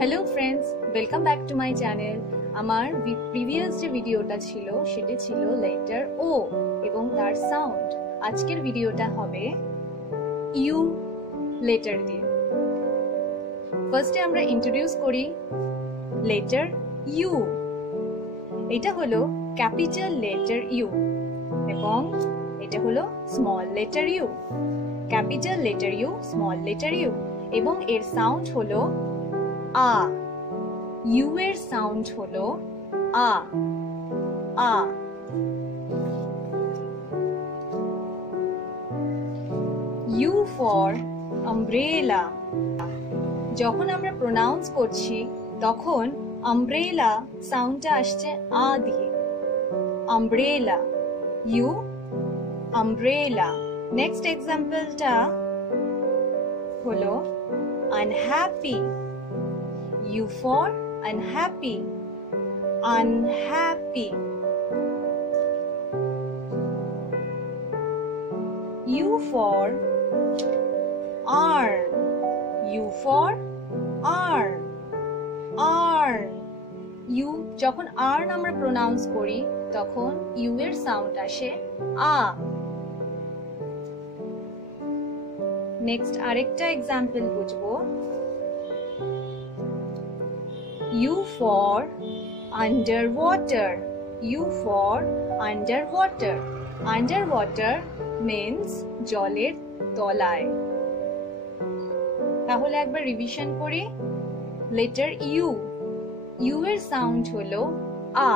Hello friends, welcome back to my channel. আমার previous যে ভিডিওটা ছিল সেটা ছিল লেটার ও এবং তার সাউন্ড। আজকের ভিডিওটা হবে ইউ লেটার দিয়ে। ফার্স্টে আমরা ইন্ট্রোডিউস করি লেটার ইউ। এটা হলো ক্যাপিটাল লেটার ইউ এবং এটা হলো small letter U. Capital letter U, small letter U এবং এর সাউন্ড হলো আ। ইউ এর সাউন্ড হলো আ আ। U for umbrella. যখন আমরা প্রোনাউন্স করছি তখন আমব্রেলা সাউন্ডটা আসছে আ দিয়ে। Umbrella, U umbrella. নেক্সট এক্সাম্পলটা হলো unhappy. U for unhappy, unhappy. U for arm, U for arm, arm. U যখন arm আমরা প্রোনাউন্স করি তখন U এর সাউন্ড আসে আ। নেক্সট আরেকটা এক্সাম্পল বুঝবো। U for underwater, U for underwater. Underwater means জলের তলায়। তাহলে একবার রিভিশন করি। লেটার ইউ, ইউ এর সাউন্ড হলো আ।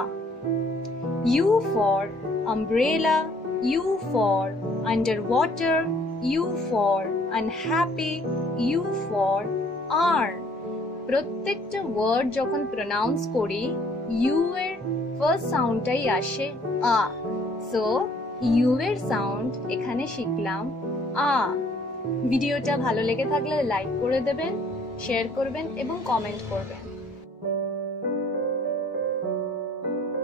U for umbrella, U for underwater, U for unhappy, U for arm. প্রত্যেকটা ওয়ার্ড যখন প্রোনাউন্স করি ইউ এর ফার্স্ট সাউন্ডটাই আসে আ। সো ইউ এর সাউন্ড এখানে শিখলাম আ। ভিডিওটা ভালো লেগে থাকলে লাইক করে দেবেন, শেয়ার করবেন এবং কমেন্ট করবেন।